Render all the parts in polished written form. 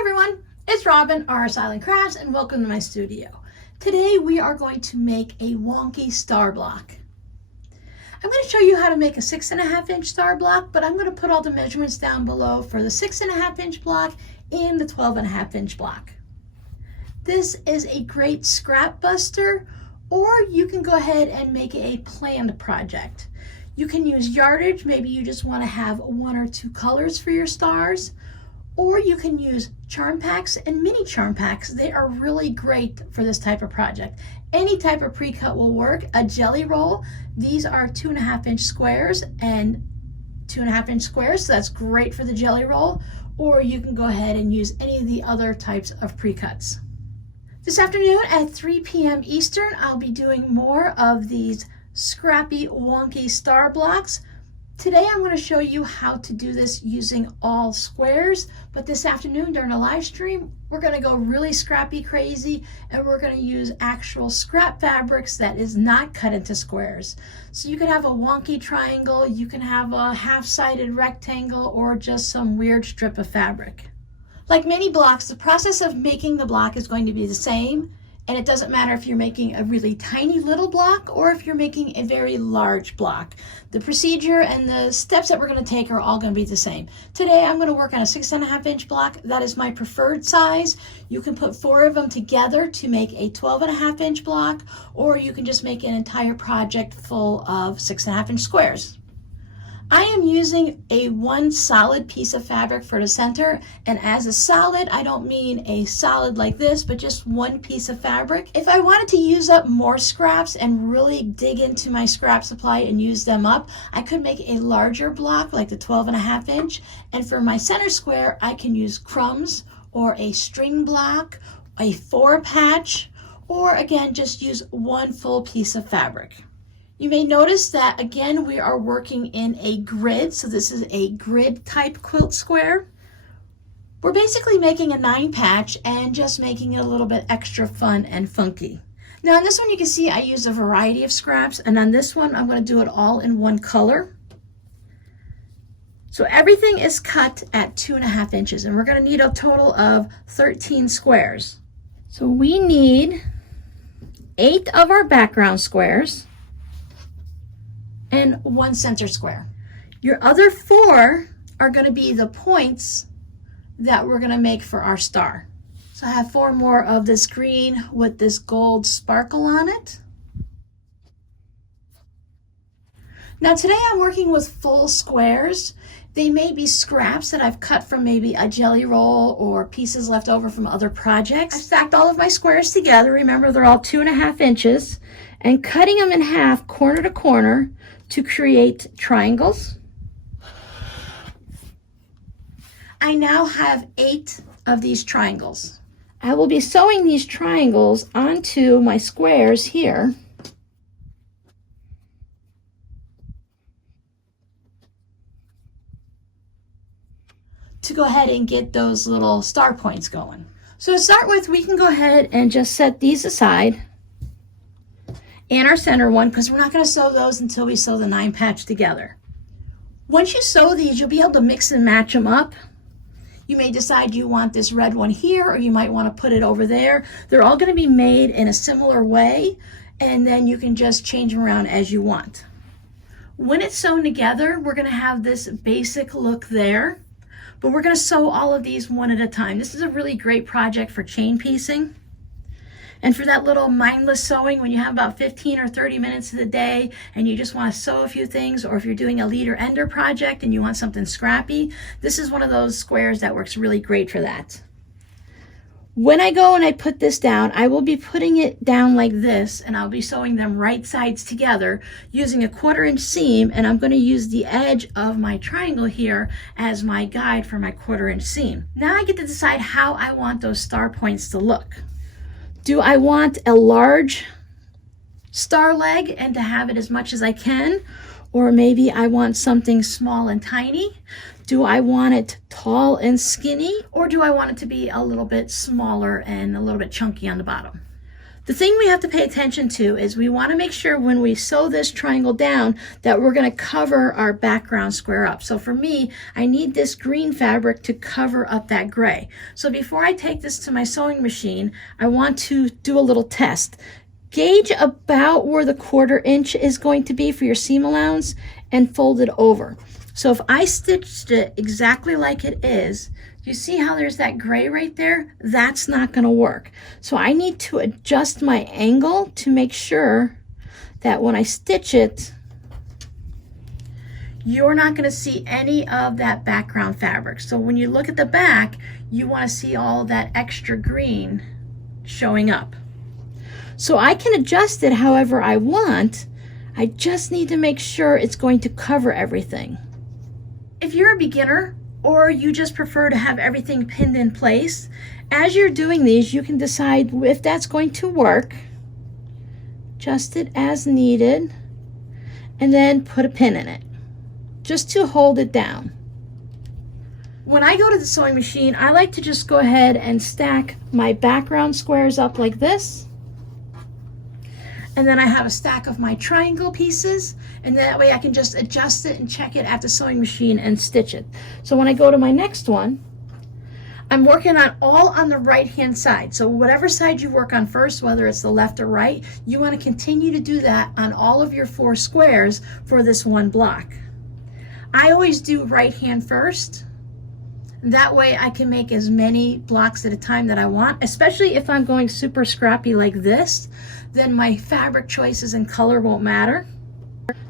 Everyone, it's Robin, R Silent Crafts, and welcome to my studio. Today we are going to make a wonky star block. I'm going to show you how to make a 6.5-inch star block, but I'm going to put all the measurements down below for the 6.5-inch block and the 12.5-inch block. This is a great scrap buster, or you can go ahead and make a planned project. You can use yardage, maybe you just want to have 1 or 2 colors for your stars. Or you can use charm packs and mini charm packs. They are really great for this type of project. Any type of pre-cut will work. A jelly roll, these are 2.5-inch squares and 2.5-inch squares, so that's great for the jelly roll. Or you can go ahead and use any of the other types of pre-cuts. This afternoon at 3 p.m. Eastern, I'll be doing more of these Scrappy Wonky star blocks. Today I'm going to show you how to do this using all squares, but this afternoon during a live stream, we're going to go really scrappy crazy and we're going to use actual scrap fabrics that is not cut into squares. So you can have a wonky triangle, you can have a half-sided rectangle, or just some weird strip of fabric. Like many blocks, the process of making the block is going to be the same. And it doesn't matter if you're making a really tiny little block or if you're making a very large block. The procedure and the steps that we're going to take are all going to be the same. Today I'm going to work on a 6.5-inch block. That is my preferred size. You can put 4 of them together to make a 12.5-inch block, or you can just make an entire project full of 6.5-inch squares. I am using a 1 solid piece of fabric for the center, and as a solid, I don't mean a solid like this, but just 1 piece of fabric. If I wanted to use up more scraps and really dig into my scrap supply and use them up, I could make a larger block like the 12.5-inch, and for my center square, I can use crumbs or a string block, a 4-patch, or again, just use 1 full piece of fabric. You may notice that again we are working in a grid, so this is a grid type quilt square. We're basically making a 9-patch and just making it a little bit extra fun and funky. Now on this one you can see I use a variety of scraps, and on this one I'm going to do it all in 1 color. So everything is cut at 2.5 inches, and we're going to need a total of 13 squares. So we need 8 of our background squares and 1 center square. Your other 4 are going to be the points that we're going to make for our star. So I have 4 more of this green with this gold sparkle on it. Now today I'm working with full squares. They may be scraps that I've cut from maybe a jelly roll or pieces left over from other projects. I stacked all of my squares together. Remember, they're all 2.5 inches, and cutting them in half corner to corner to create triangles. I now have 8 of these triangles. I will be sewing these triangles onto my squares here. To go ahead and get those little star points going. So to start with, we can go ahead and just set these aside, and our center one, because we're not going to sew those until we sew the 9-patch together. Once you sew these, you'll be able to mix and match them up. You may decide you want this red one here, or you might want to put it over there. They're all going to be made in a similar way, and then you can just change them around as you want. When it's sewn together, we're going to have this basic look there, but we're going to sew all of these one at a time. This is a really great project for chain piecing. And for that little mindless sewing, when you have about 15 or 30 minutes of the day and you just want to sew a few things, or if you're doing a leader ender project and you want something scrappy, this is one of those squares that works really great for that. When I go and I put this down, I will be putting it down like this, and I'll be sewing them right sides together using a 1/4-inch seam, and I'm going to use the edge of my triangle here as my guide for my 1/4-inch seam. Now I get to decide how I want those star points to look. Do I want a large star leg and to have it as much as I can? Or maybe I want something small and tiny? Do I want it tall and skinny? Or do I want it to be a little bit smaller and a little bit chunky on the bottom? The thing we have to pay attention to is we want to make sure when we sew this triangle down that we're going to cover our background square up. So for me, I need this green fabric to cover up that gray. So before I take this to my sewing machine, I want to do a little test. Gauge about where the 1/4 inch is going to be for your seam allowance and fold it over. So if I stitched it exactly like it is, you see how there's that gray right there? That's not going to work. So I need to adjust my angle to make sure that when I stitch it, you're not going to see any of that background fabric. So when you look at the back, you want to see all that extra green showing up. So I can adjust it however I want. I just need to make sure it's going to cover everything. If you're a beginner or you just prefer to have everything pinned in place, as you're doing these, you can decide if that's going to work. Adjust it as needed and then put a pin in it just to hold it down. When I go to the sewing machine, I like to just go ahead and stack my background squares up like this. And then I have a stack of my triangle pieces, and that way I can just adjust it and check it at the sewing machine and stitch it. So when I go to my next one, I'm working all on the right hand side. So whatever side you work on first, whether it's the left or right, you want to continue to do that on all of your 4 squares for this one block. I always do right hand first. That way I can make as many blocks at a time that I want, especially if I'm going super scrappy like this, then my fabric choices and color won't matter.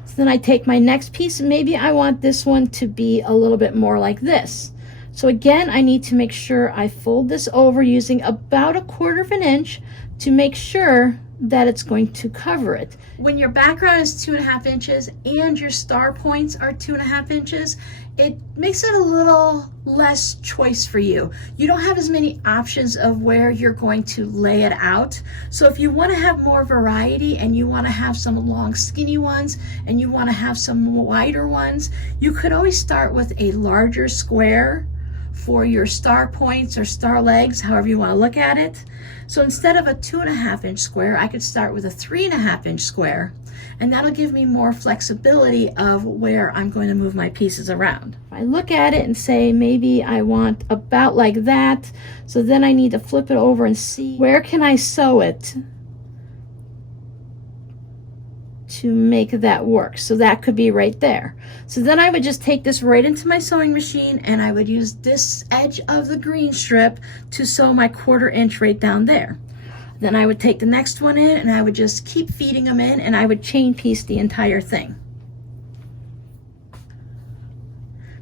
So then I take my next piece, and maybe I want this one to be a little bit more like this. So again, I need to make sure I fold this over using about 1/4 inch to make sure that it's going to cover it. When your background is 2.5 inches and your star points are 2.5 inches, it makes it a little less choice for you. You don't have as many options of where you're going to lay it out. So if you want to have more variety and you want to have some long skinny ones and you want to have some wider ones, you could always start with a larger square for your star points or star legs, however you want to look at it. So instead of a 2.5 inch square, I could start with a 3.5 inch square, and that'll give me more flexibility of where I'm going to move my pieces around. I look at it and say maybe I want about like that, so then I need to flip it over and see where can I sew it to make that work. So that could be right there. So then I would just take this right into my sewing machine, and I would use this edge of the green strip to sew my 1/4 inch right down there. Then I would take the next one in, and I would just keep feeding them in, and I would chain piece the entire thing.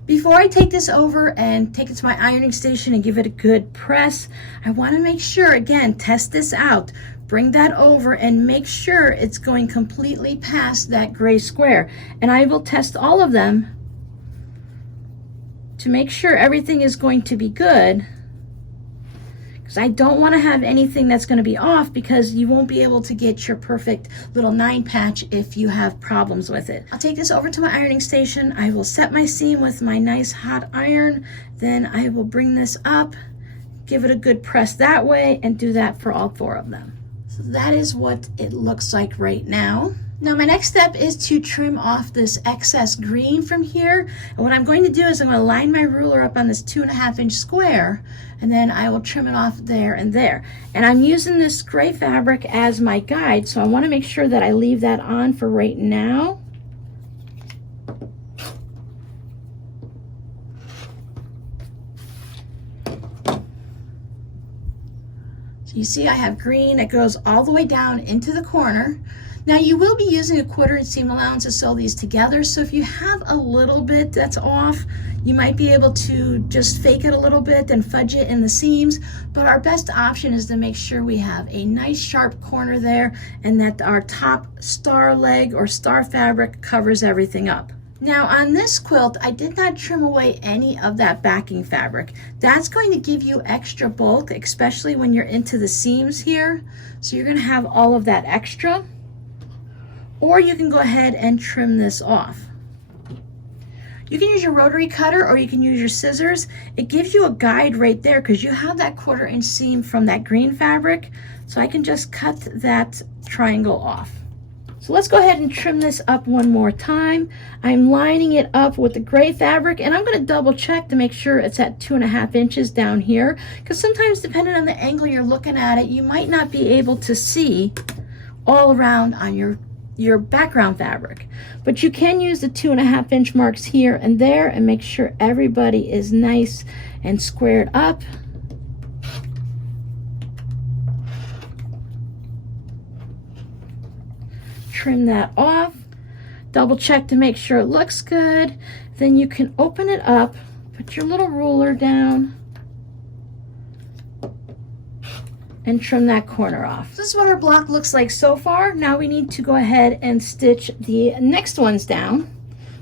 Before I take this over and take it to my ironing station and give it a good press, I want to make sure, again, test this out. Bring that over and make sure it's going completely past that gray square. And I will test all of them to make sure everything is going to be good, because I don't want to have anything that's going to be off, because you won't be able to get your perfect little 9 patch if you have problems with it. I'll take this over to my ironing station. I will set my seam with my nice hot iron. Then I will bring this up, give it a good press that way, and do that for all 4 of them. So that is what it looks like right now. Now my next step is to trim off this excess green from here. And what I'm going to do is I'm going to line my ruler up on this 2.5 inch square, and then I will trim it off there and there. And I'm using this gray fabric as my guide, so I want to make sure that I leave that on for right now. So you see I have green that goes all the way down into the corner. Now you will be using a 1/4 inch seam allowance to sew these together, so if you have a little bit that's off, you might be able to just fake it a little bit and fudge it in the seams, but our best option is to make sure we have a nice sharp corner there and that our top star leg or star fabric covers everything up. Now on this quilt, I did not trim away any of that backing fabric. That's going to give you extra bulk, especially when you're into the seams here. So you're gonna have all of that extra, or you can go ahead and trim this off. You can use your rotary cutter or you can use your scissors. It gives you a guide right there because you have that 1/4 inch seam from that green fabric. So I can just cut that triangle off. So let's go ahead and trim this up one more time. I'm lining it up with the gray fabric, and I'm going to double check to make sure it's at 2.5 inches down here, because sometimes depending on the angle you're looking at it, you might not be able to see all around on your background fabric. But you can use the 2.5 inch marks here and there and make sure everybody is nice and squared up. Trim that off, double check to make sure it looks good. Then you can open it up, put your little ruler down, and trim that corner off. This is what our block looks like so far. Now we need to go ahead and stitch the next ones down.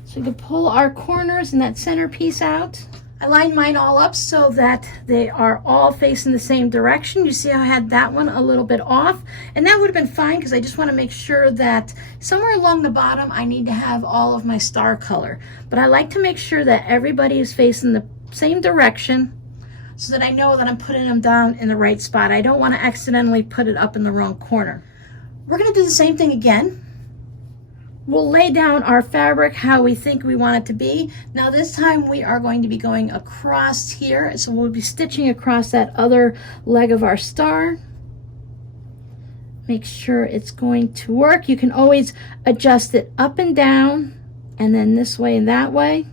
So we can pull our corners and that center piece out. I lined mine all up so that they are all facing the same direction. You see how I had that one a little bit off, and that would have been fine because I just want to make sure that somewhere along the bottom I need to have all of my star color. But I like to make sure that everybody is facing the same direction so that I know that I'm putting them down in the right spot. I don't want to accidentally put it up in the wrong corner. We're going to do the same thing again. We'll lay down our fabric how we think we want it to be. Now this time we are going to be going across here. So we'll be stitching across that other leg of our star. Make sure it's going to work. You can always adjust it up and down, and then this way and that way.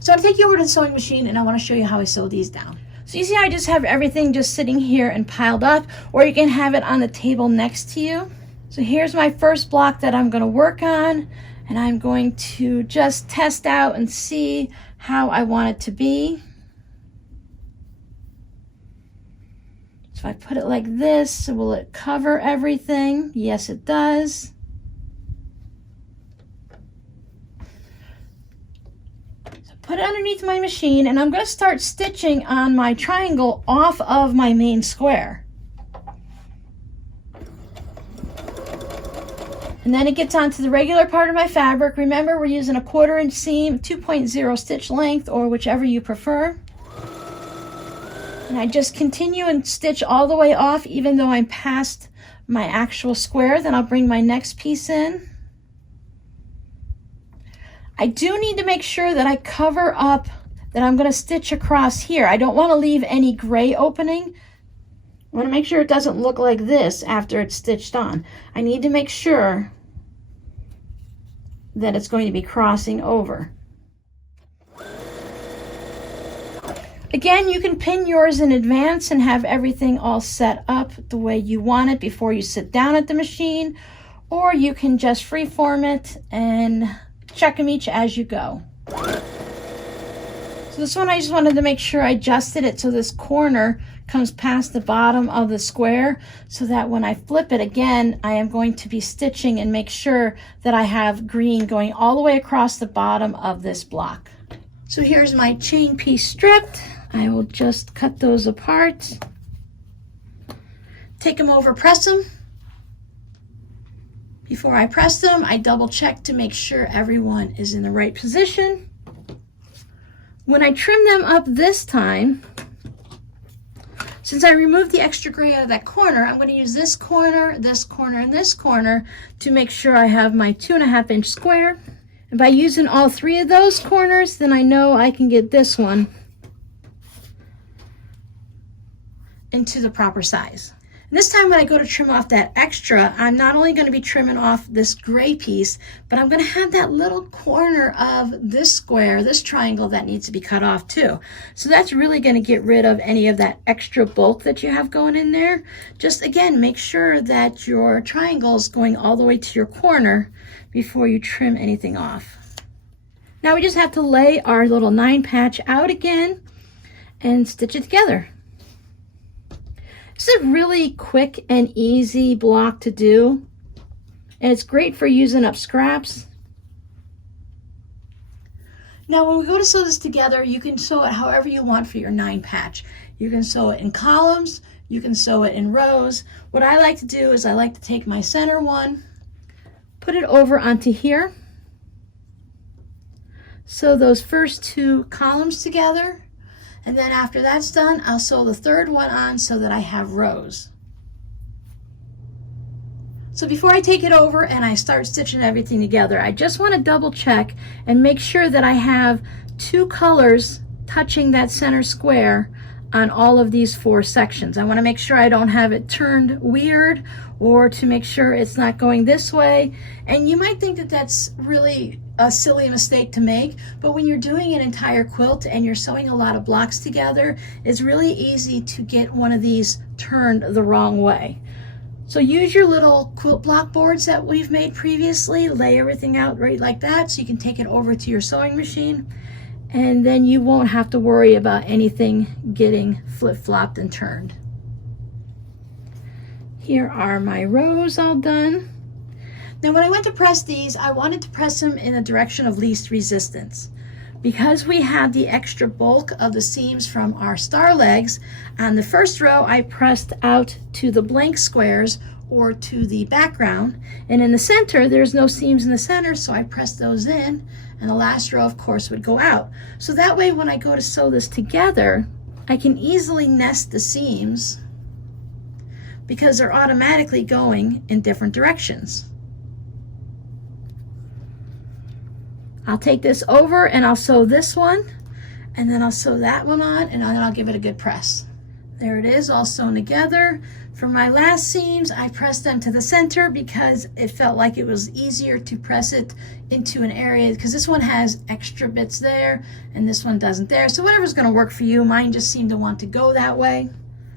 So I'll take you over to the sewing machine and I want to show you how I sew these down. So you see I just have everything just sitting here and piled up, or you can have it on the table next to you. So here's my first block that I'm going to work on, and I'm going to just test out and see how I want it to be. So if I put it like this, will it cover everything? Yes, it does. Put it underneath my machine, and I'm going to start stitching on my triangle off of my main square. And then it gets onto the regular part of my fabric. Remember, we're using a 1/4 inch seam, 2.0 stitch length, or whichever you prefer. And I just continue and stitch all the way off, even though I'm past my actual square. Then I'll bring my next piece in. I do need to make sure that I cover up that I'm going to stitch across here. I don't want to leave any gray opening. I want to make sure it doesn't look like this after it's stitched on. I need to make sure that it's going to be crossing over. Again, you can pin yours in advance and have everything all set up the way you want it before you sit down at the machine, or you can just freeform it and check them each as you go. So this one I just wanted to make sure I adjusted it so this corner comes past the bottom of the square, so that when I flip it again, I am going to be stitching and make sure that I have green going all the way across the bottom of this block. So here's my chain piece stripped. I will just cut those apart, take them over, press them. Before I press them, I double check to make sure everyone is in the right position. When I trim them up this time, since I removed the extra gray out of that corner, I'm going to use this corner, and this corner to make sure I have my 2.5 inch square. And by using all 3 of those corners, then I know I can get this one into the proper size. And this time when I go to trim off that extra, I'm not only going to be trimming off this gray piece, but I'm going to have that little corner of this square, this triangle, that needs to be cut off too. So that's really going to get rid of any of that extra bulk that you have going in there. Just again, make sure that your triangle is going all the way to your corner before you trim anything off. Now we just have to lay our little 9 patch out again and stitch it together. This is a really quick and easy block to do, and it's great for using up scraps. Now when we go to sew this together, you can sew it however you want for your 9 patch. You can sew it in columns, you can sew it in rows. What I like to do is I like to take my center one, put it over onto here. Sew those first two columns together, and then after that's done, I'll sew the third one on so that I have rows. So before I take it over and I start stitching everything together, I just want to double check and make sure that I have two colors touching that center square on all of these four sections. I want to make sure I don't have it turned weird, or to make sure it's not going this way. And you might think that that's really a silly mistake to make, but when you're doing an entire quilt and you're sewing a lot of blocks together, it's really easy to get one of these turned the wrong way. So use your little quilt block boards that we've made previously, lay everything out right like that so you can take it over to your sewing machine, and then you won't have to worry about anything getting flip-flopped and turned. Here are my rows all done. Now when I went to press these, I wanted to press them in the direction of least resistance. Because we had the extra bulk of the seams from our star legs, on the first row I pressed out to the blank squares or to the background, and in the center there's no seams in the center, so I pressed those in, and the last row of course would go out. So that way when I go to sew this together, I can easily nest the seams because they're automatically going in different directions. I'll take this over and I'll sew this one, and then I'll sew that one on, and then I'll give it a good press. There it is, all sewn together. For my last seams, I pressed them to the center because it felt like it was easier to press it into an area, because this one has extra bits there and this one doesn't there. So whatever's going to work for you. Mine just seemed to want to go that way.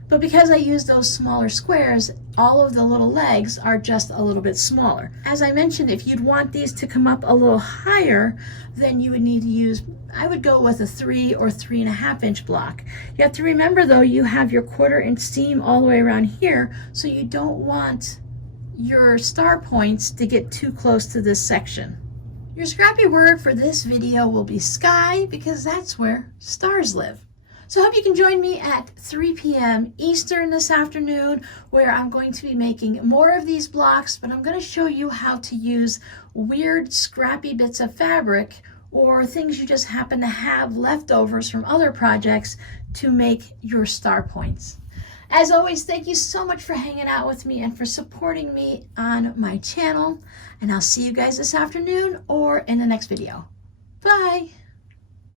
But because I used those smaller squares, all of the little legs are just a little bit smaller. As I mentioned, if you'd want these to come up a little higher, then you would need to use, I would go with a 3 or 3.5 inch block. You have to remember though, you have your 1/4 inch seam all the way around here, so you don't want your star points to get too close to this section. Your scrappy word for this video will be sky, because that's where stars live. So I hope you can join me at 3 p.m. Eastern this afternoon, where I'm going to be making more of these blocks, but I'm going to show you how to use weird scrappy bits of fabric or things you just happen to have leftovers from other projects to make your star points. As always, thank you so much for hanging out with me and for supporting me on my channel, and I'll see you guys this afternoon or in the next video. Bye!